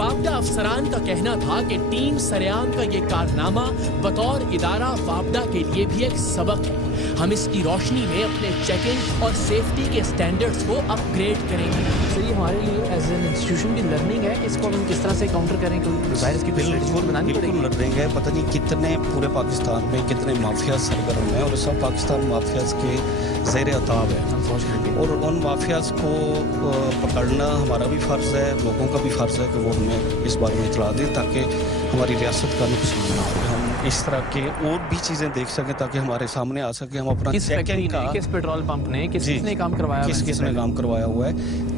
वापडा अफसरान का कहना था कि टीम सरेआम का ये कारनामा बतौर इदारा वापडा के लिए भी एक सबक है। हम इसकी रोशनी में अपने चेकिंग और सेफ्टी के स्टैंडर्ड्स को अपग्रेड करेंगे। तो ये हमारे लिए एज एन इंस्टीट्यूशन की लर्निंग है, इसको हम किस तरह से काउंटर करें, वायरस की फैसिलिटी बनानी पड़ेगी। बिल्कुल लर्निंग है। पता नहीं कितने पूरे पाकिस्तान में कितने माफिया सरगर्म हैं और सब पाकिस्तान माफियाज के ज़ेर अताब है और उन माफियाज को पकड़ना हमारा भी फ़र्ज़ है, लोगों का भी फ़र्ज़ है कि वो हमें इस बारे में इतला दें ताकि हमारी रियासत का नुकसान ना हो। हम इस तरह के और भी चीज़ें देख सकें ताकि हमारे सामने आ सके। हम अपना चेकिंग का किस पेट्रोल पंप ने किसने काम करवाया, किसने काम करवाया हुआ है,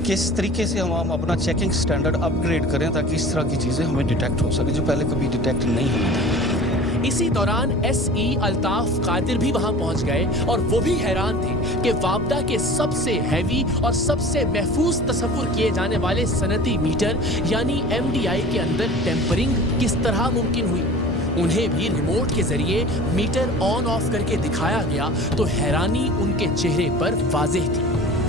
किस तरीके से हम अपना चेकिंग स्टैंडर्ड अपग्रेड करें ताकि इस तरह की चीज़ें हमें डिटेक्ट हो सके जो पहले कभी डिटेक्ट नहीं हुई थी। इसी दौरान SE अल्ताफ कादिर भी वहां पहुंच गए और वो भी हैरान थे कि वापडा के सबसे हैवी और सबसे महफूज तस्वुर किए जाने वाले सनती मीटर यानी MDI के अंदर टेम्परिंग किस तरह मुमकिन हुई। उन्हें भी रिमोट के जरिए मीटर ऑन ऑफ करके दिखाया गया तो हैरानी उनके चेहरे पर वाज़ेह थी।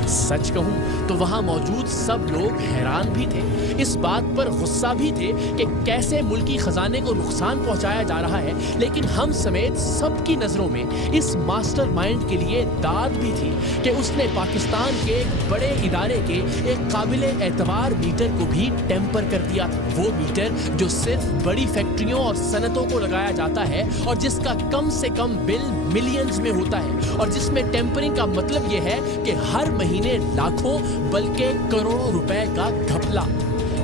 सच कहूं तो वहां मौजूद सब लोग हैरान भी थे, इस बात पर गुस्सा भी थे कि कैसे मुल्की खजाने को नुकसान पहुंचाया जा रहा है, लेकिन हम समेत सबकी नजरों में इस मास्टरमाइंड के लिए दाद भी थी कि उसने पाकिस्तान के एक बड़े इदारे के एक काबिले एतबार मीटर को भी टेम्पर कर दिया था। वो मीटर जो सिर्फ बड़ी फैक्ट्रियों और सनतों को लगाया जाता है और जिसका कम से कम बिल मिलियंस में होता है और जिसमें टेम्परिंग का मतलब यह है कि हर महीने लाखों बल्कि करोड़ों रुपए का घपला।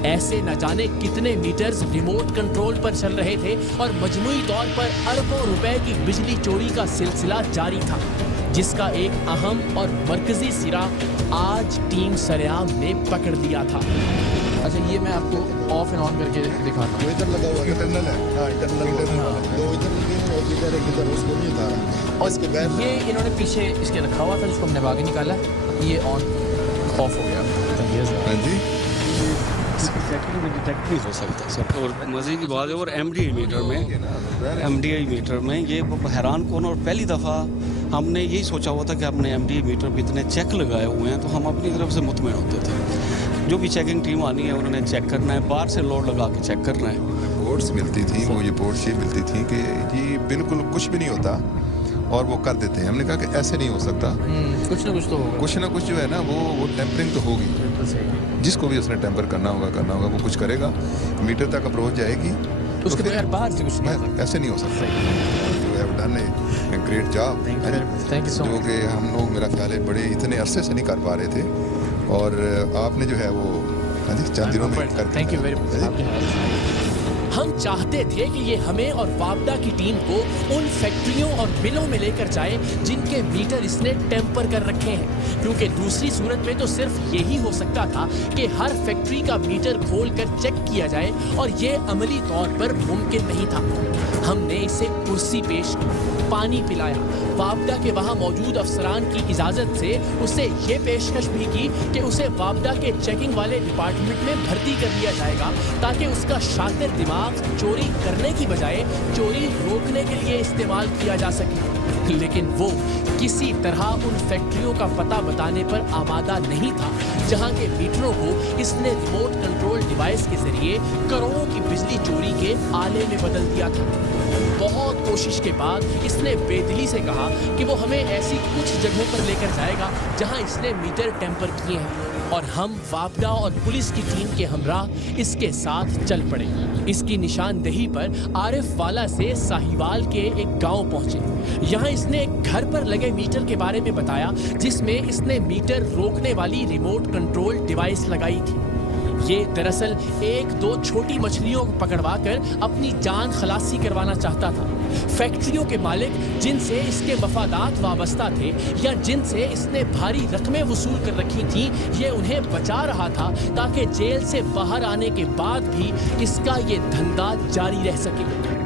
ऐसे न जाने कितने मीटर्स रिमोट कंट्रोल पर चल रहे थे और मजमूई तौर पर अरबों रुपए की बिजली चोरी का सिलसिला जारी था, जिसका एक अहम और मरकजी सिरा आज टीम सरेआम ने पकड़ लिया था। अच्छा, ये मैं आपको ऑफ एंड ऑन करके दिखाता हूँ। इधर लगा हुआ इंटरनल है। हाँ, इंटरनल दो इधर लगे हैं और इधर एक इधर, उसको नहीं उतारा। और इसके बाद ये इन्होंने पीछे इसके रखा हुआ था जिसको हमने आगे निकाला, ये ऑन ऑफ हो गया। हाँ जी, डिटेक्ट नहीं हो सकता सर। और मज़े की बात है और MDI मीटर में ये हैरान कौन। और पहली दफ़ा हमने यही सोचा हुआ था कि हमने MDI मीटर पर इतने चेक लगाए हुए हैं तो हम अपनी तरफ से मुतमईन होते थे। जो भी चेकिंग टीम आनी है उन्होंने चेक करना है, बाहर से लोड लगा के चेक करना है। रिपोर्ट्स मिलती थी, वो रिपोर्ट्स ये मिलती थी कि ये बिल्कुल कुछ भी नहीं होता और वो कर देते हैं। हमने कहा कि ऐसे नहीं हो सकता, कुछ ना कुछ तो होगा, कुछ ना कुछ जो है ना वो टेम्परिंग तो होगी। जिसको भी उसने टेम्पर करना होगा वो कुछ करेगा, मीटर तक अप्रोच जाएगी तो उसके बगैर बाहर से कुछ नहीं, ऐसे नहीं हो सकता। You have done a great job, thank you so much. जो कि हम लोग मेरा ख्याल है बड़े इतने अरसे से नहीं कर पा रहे थे और आपने जो है वो चंद दिनों में कर। Thank you very much. हम चाहते थे कि ये हमें और वापडा की टीम को उन फैक्ट्रियों और मिलों में लेकर जाए जिनके मीटर इसने टेम्पर कर रखे हैं, क्योंकि दूसरी सूरत में तो सिर्फ यही हो सकता था कि हर फैक्ट्री का मीटर खोलकर चेक किया जाए और ये अमली तौर पर मुमकिन नहीं था। हमने इसे कुर्सी पेश की, पानी पिलाया, वापडा के वहाँ मौजूद अफसरान की इजाज़त से उसे ये पेशकश भी की कि उसे वापडा के चेकिंग वाले डिपार्टमेंट में भर्ती कर दिया जाएगा ताकि उसका शातिर दिमाग चोरी करने की बजाय चोरी रोकने के लिए इस्तेमाल किया जा सके। लेकिन वो किसी तरह उन फैक्ट्रियों का पता बताने पर आमादा नहीं था जहां के मीटरों को इसने रिमोट कंट्रोल डिवाइस के जरिए करोड़ों की बिजली चोरी के आले में बदल दिया था। बहुत कोशिश के बाद इसने बेदिली से कहा कि वो हमें ऐसी कुछ जगहों पर लेकर जाएगा जहां इसने मीटर टेम्पर किए हैं और हम वापडा और पुलिस की टीम के हमराह इसके साथ चल पड़े। इसकी निशानदेही पर आरिफ वाला से साहिवाल के एक गांव पहुंचे। यहाँ इसने एक घर पर लगे मीटर के बारे में बताया जिसमें इसने मीटर रोकने वाली रिमोट कंट्रोल डिवाइस लगाई थी। ये दरअसल एक दो छोटी मछलियों को पकड़वाकर अपनी जान खलासी करवाना चाहता था। फैक्ट्रियों के मालिक जिनसे इसके मफादात वाबस्ता थे या जिनसे इसने भारी रकमें वसूल कर रखी थी, ये उन्हें बचा रहा था ताकि जेल से बाहर आने के बाद भी इसका ये धंधा जारी रह सके।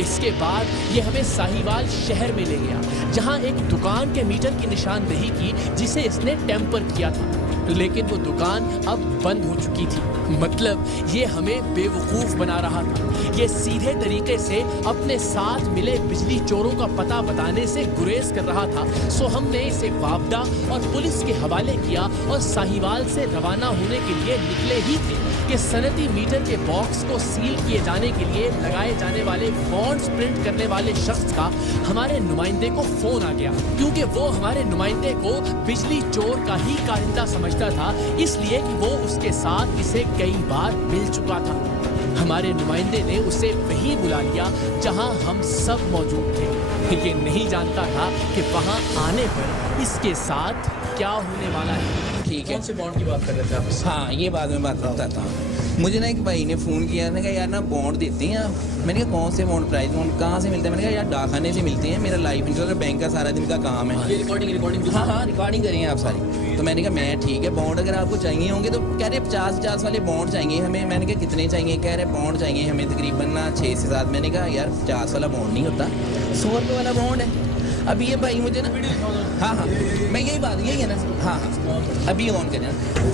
इसके बाद ये हमें साहिवाल शहर में ले गया जहां एक दुकान के मीटर की निशानदेही की जिसे इसने टेम्पर किया था। लेकिन वो दुकान अब बंद हो चुकी थी। मतलब ये हमें बेवकूफ बना रहा था। ये सीधे तरीके से अपने साथ मिले बिजली चोरों का पता बताने से गुरेज कर रहा था। सो हमने इसे वापदा और पुलिस के हवाले किया और साहिवाल से रवाना होने के लिए निकले ही थे कि सनती मीटर के बॉक्स को सील किए जाने के लिए लगाए जाने वाले बॉन्ड्स प्रिंट करने वाले शख्स का हमारे नुमाइंदे को फोन आ गया, क्योंकि वो हमारे नुमाइंदे को बिजली चोर का ही कारिंदा समझता था, इसलिए कि वो उसके साथ इसे कई बार मिल चुका था। हमारे नुमाइंदे ने उसे वहीं बुला लिया जहां हम सब मौजूद थे। ये नहीं जानता था कि वहां आने पर इसके साथ क्या होने वाला है। ठीक है, कौन से बॉन्ड की बात कर रहे थे आप? हाँ ये बाद में बात बताता हूँ। मुझे ना एक भाई ने फ़ोन किया, ने कहा यार ना बॉन्ड देते हैं आप। मैंने कहा कौन से बॉन्ड, प्राइस बॉन्ड कहाँ से मिलते हैं? मैंने कहा यार डाकखाने से मिलते हैं, मेरा लाइफ इंश्योरेंस बैंक का सारा दिन का काम है। ये रिकॉर्डिंग हाँ रिकॉर्डिंग करेंगे आप सारी। तो मैंने कहा मैं ठीक है, बॉन्ड अगर आपको चाहिए होंगे तो कह रहे 50 वाले बॉन्ड चाहिए हमें। मैंने कहा कितने चाहिए? कह रहे बॉन्ड चाहिए हमें तकरीबन ना 6 से 7। मैंने कहा यार 50 वाला बॉन्ड नहीं होता, 100 रुपये वाला बॉन्ड है। अभी ये भाई मुझे ना हाँ मैं यही बात यही है ना हाँ अभी ऑन करें।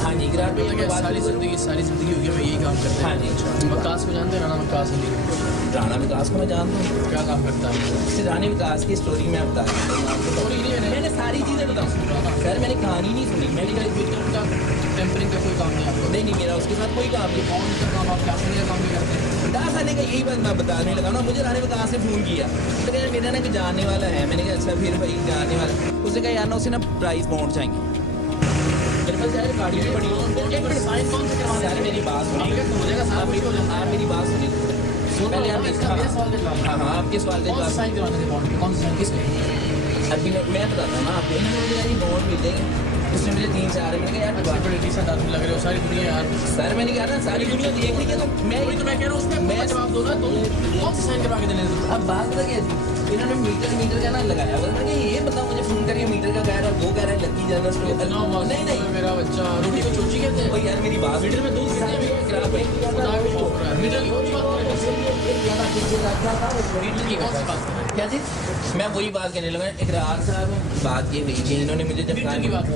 हाँ जी ग्राहक पे सारी जिंदगी हो गई मैं यही काम करता हूँ। हाँ जी विकास को जानते हैं? राणा विकास अली। राणा विकास को मैं जानता हूँ। क्या काम करता है? राणा विकास की स्टोरी मैं बता रहा हूँ। मैंने सारी चीज़ें बताऊँ सर, मैंने कहानी नहीं सुनी। मैंने कहा टेम्परिंग का कोई काम नहीं आपको? नहीं मेरा उसके साथ कोई काम नहीं। कौन सा काम आप क्या का काम नहीं करते हैं? डाक आने का यही बात मैं बताने लगा ना। मुझे राणा विकास ने फ़ोन किया तो कहा मेरा ना कोई जानने वाला है। मैंने कहा अच्छा फिर भाई जानने वाला। उसने कहा यार ना उसे ना प्राइस बॉन्ड चाहिए। मेरे पास यार गाड़ी भी पड़ी है। साइन कौन से करवाना है? मेरी बात सुनिए, हो जाएगा साहब। आप मेरी बात सुनिए पहले। आप मेरा सवाल के जवाब। हाँ हाँ आपके सवाल के कौन सा जवाब। साइन करवाना है बॉन्ड पे? कौन सा साइन किसमें? अभी मैं बताता हूँ ना आपको। इन्होंने मुझे यार बॉन्ड मिलेंगे, उसने मुझे 3-4 मैंने कहा यार अच्छे बड़े डिसेंट आदमी लग रहे हो, सारी दुनिया यार। सर मैंने कहा ना सारी दुनिया देख रही है तो मैं वही तो मैं कह रहा हूँ, उसमें मैं जवाब दूंगा तो कौन सा साइन करवा के देने देते? अब बात पता क्या थी, इन्होंने मीटर का ना लगाया हुआ। मैंने कहा ये बताओ मुझे फ़ोन करके मीटर का कह रहा है, वो कह रहा है लकी जनरल स्टोर। नहीं मेरा बच्चा रोटी को चोची कहते हैं। भाई यार मेरी बात मीटर में दूध कितने भी खराब है? खुदा को माफ करो यार। मीटर की कौन सी बात कर रहे हो? मीटर की कौन सी बात कर रहे हो? क्या चीज़? मैं वही बात करने लगा। इकरार साहब बात ये हुई थी, इन्होंने मुझे जब मीटर की बात की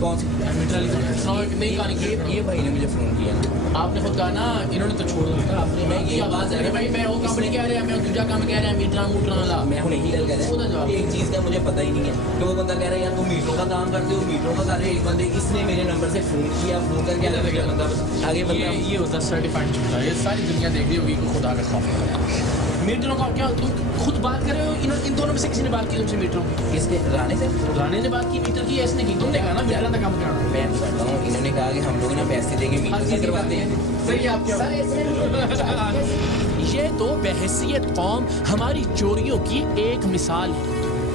कौन सी मीटर वाली सुनाओ, एक नई कहानी की। ये भाई ने मुझे फ़ोन किया। आपने खुद कहा ना इन्होंने तो छोड़ दिया। आपने मैं ये आवाज़ है भाई मैं वो काम नहीं कह रहा, मैं दूसरा काम कह रहा है मीटर वाला। मैं हूँ यही गल कर रहा हूँ। एक चीज़ का मुझे पता ही नहीं है कि वो बंदा कह रहा है यार तुम मीटरों का काम करते हो, मीटरों का कर रहे हो। एक बंदे इसने मेरे नंबर से फ़ोन किया, फ़ोन करके बंदा आगे बंदा ये होता है सर्टिफाइड झूठा। ये सारी दुनिया देख रही होगी कि खुदा का खौफ। मीटरों का क्या तुम खुद बात कर रहे हो? इन दोनों में से किसी ने बात की तुमसे मीटरों की? किसके? राणे से? राणे ने बात की मीटर की, ऐसे नहीं की। तुमने कहा ना मीटर का काम करना। मैं बताता हूँ, इन्होंने कहा कि हम लोग ना पैसे देंगे मीटर करवाते हैं। सही आप क्या? ये तो बहैसियत कौम हमारी चोरियों की एक मिसाल है।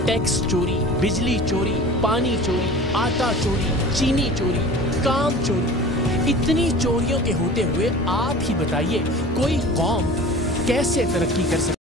टैक्स चोरी, बिजली चोरी, पानी चोरी, आटा चोरी, चीनी चोरी, काम चोरी, इतनी चोरियों के होते हुए आप ही बताइए कोई कौम कैसे तरक्की कर सकती है?